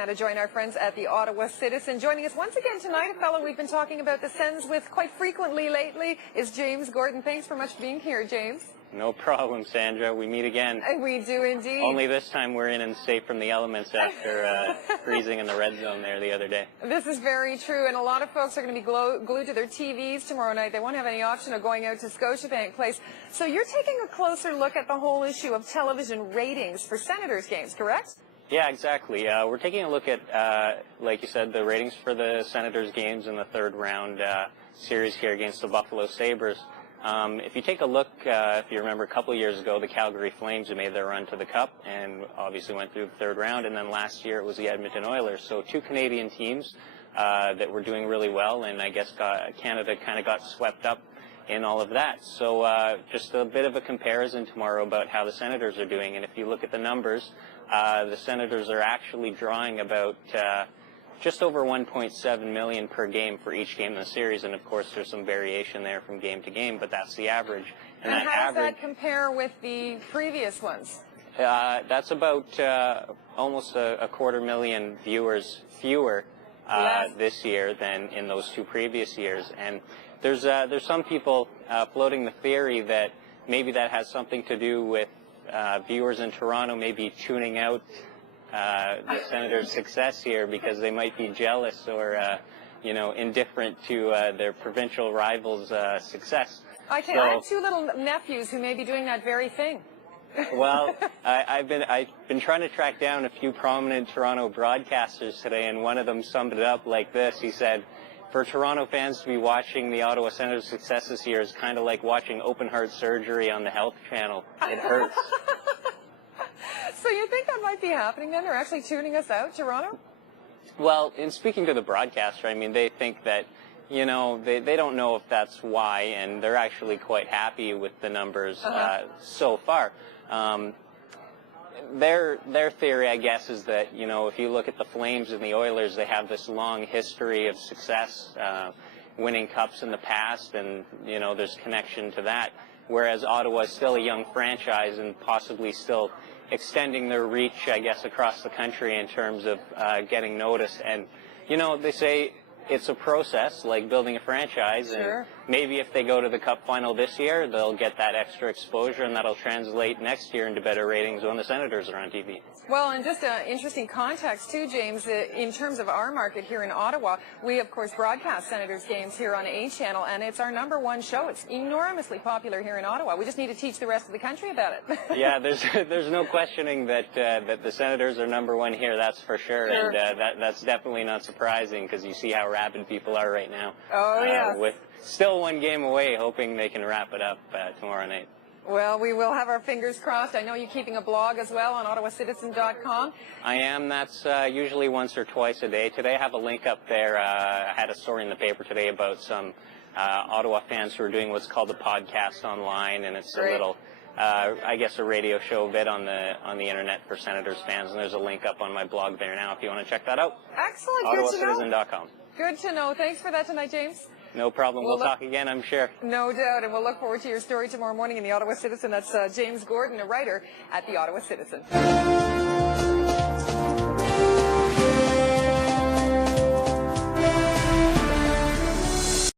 now to join our friends at the Ottawa Citizen. Joining us once again tonight, a fellow we've been talking about the Sens with quite frequently lately, is James Gordon. Thanks for much being here, James. No problem, Sandra. We meet again. We do indeed. Only this time we're in and safe from the elements after freezing in the red zone there the other day. This is very true, and a lot of folks are going to be glued to their TVs tomorrow night. They won't have any option of going out to Scotiabank Place. So you're taking a closer look at the whole issue of television ratings for Senators games, correct? Yeah, exactly. We're taking a look at, like you said, the ratings for the Senators games in the third round series here against the Buffalo Sabres. If you take a look, if you remember a couple of years ago, the Calgary Flames had made their run to the Cup and obviously went through the third round. And then last year it was the Edmonton Oilers. So two Canadian teams that were doing really well, and I guess Canada kind of got swept up in all of that. So just a bit of a comparison tomorrow about how the Senators are doing. And if you look at the numbers, the Senators are actually drawing about just over 1.7 million per game for each game in the series, and of course there's some variation there from game to game, but that's the average. And how does that compare with the previous ones? That's about almost a 250,000 viewers fewer this year than in those two previous years. And there's some people floating the theory that maybe that has something to do with viewers in Toronto maybe tuning out the Senators' success here because they might be jealous or, indifferent to their provincial rivals' success. I have two little nephews who may be doing that very thing. Well, I've been trying to track down a few prominent Toronto broadcasters today, and one of them summed it up like this. He said, for Toronto fans to be watching the Ottawa Senators' success this year is kind of like watching open heart surgery on the Health Channel. It hurts. So you think that might be happening then? They're actually tuning us out, Toronto? Well, in speaking to the broadcaster, I mean, they think that, they don't know if that's why, and they're actually quite happy with the numbers so far. Their theory, I guess, is that, if you look at the Flames and the Oilers, they have this long history of success, winning cups in the past, and, there's connection to that. Whereas Ottawa is still a young franchise and possibly still extending their reach, I guess, across the country in terms of getting noticed. And, they say it's a process, like building a franchise. Sure. And maybe if they go to the Cup final this year, they'll get that extra exposure, and that'll translate next year into better ratings when the Senators are on TV. Well, and just an interesting context, too, James, in terms of our market here in Ottawa, we, of course, broadcast Senators games here on A Channel, and it's our #1 show. It's enormously popular here in Ottawa. We just need to teach the rest of the country about it. Yeah, there's no questioning that the Senators are #1 here, that's for sure. Sure. And that's definitely not surprising because you see how rabid people are right now. Oh, yeah. With still one game away, hoping they can wrap it up tomorrow night. Well, we will have our fingers crossed. I know you're keeping a blog as well on ottawacitizen.com. I am. That's usually once or twice a day. Today I have a link up there. I had a story in the paper today about some Ottawa fans who are doing what's called a podcast online, and it's Great. a little, I guess, a radio show bit on the internet for Senators fans, and there's a link up on my blog there now if you want to check that out. Excellent. Good to know. ottawacitizen.com. Good to know. Thanks for that tonight, James. No problem. We'll talk again, I'm sure. No doubt, and we'll look forward to your story tomorrow morning in the Ottawa Citizen. That's James Gordon, a writer at the Ottawa Citizen.